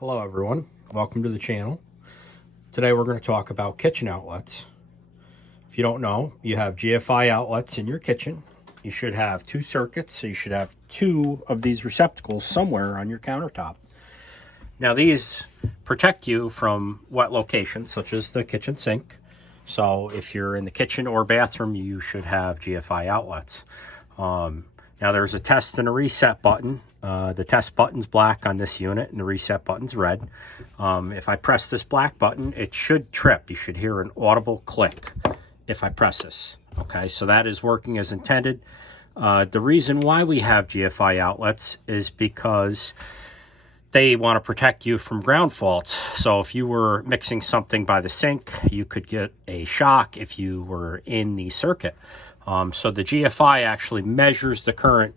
Hello everyone, welcome to the channel. Today we're going to talk about kitchen outlets. If you don't know, you have GFI outlets in your kitchen. You should have two circuits, so you should have two of these receptacles somewhere on your countertop. Now these protect you from wet locations such as the kitchen sink. So if you're in the kitchen or bathroom, you should have GFI outlets. Now there's a test and a reset button. The test button's black on this unit and the reset button's red. If I press this black button, it should trip. You should hear an audible click if I press this. Okay, so that is working as intended. The reason why we have GFI outlets is because they want to protect you from ground faults. So if you were mixing something by the sink, you could get a shock if you were in the circuit. So the GFI actually measures the current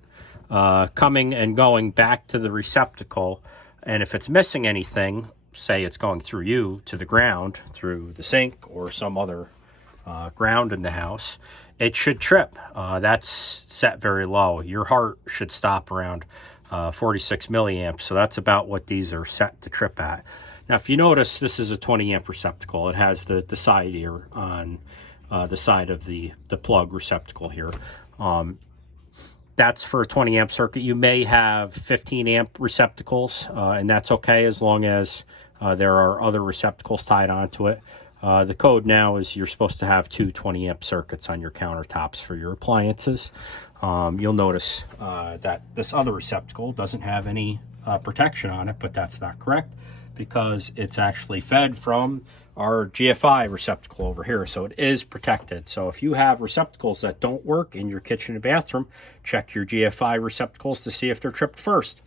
coming and going back to the receptacle. And if it's missing anything, say it's going through you to the ground, through the sink or some other ground in the house, it should trip. That's set very low. Your heart should stop around 46 milliamps. So that's about what these are set to trip at. Now, if you notice, this is a 20 amp receptacle. It has the side ear on the side of the plug receptacle here. That's for a 20 amp circuit. You may have 15 amp receptacles, and that's okay as long as there are other receptacles tied onto it. The code now is you're supposed to have two 20 amp circuits on your countertops for your appliances. You'll notice that this other receptacle doesn't have any protection on it, but that's not correct because it's actually fed from our GFI receptacle over here, so it is protected. So if you have receptacles that don't work in your kitchen and bathroom, check your GFI receptacles to see if they're tripped first.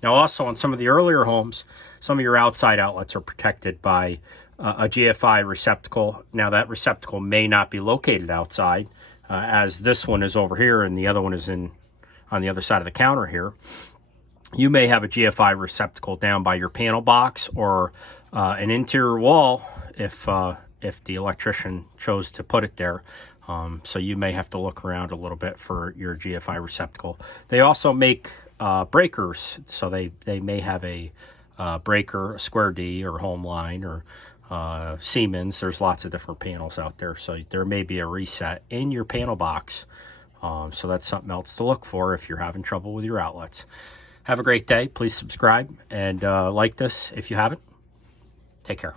Now also on some of the earlier homes, some of your outside outlets are protected by a GFI receptacle. Now that receptacle may not be located outside, as this one is over here and the other one is on the other side of the counter here. You may have a GFI receptacle down by your panel box or an interior wall if the electrician chose to put it there. So you may have to look around a little bit for your GFI receptacle. They also make breakers, so they may have a breaker, a Square D or Home Line or Siemens. There's lots of different panels out there, so there may be a reset in your panel box. So that's something else to look for if you're having trouble with your outlets. Have a great day. Please subscribe and like this if you haven't. Take care.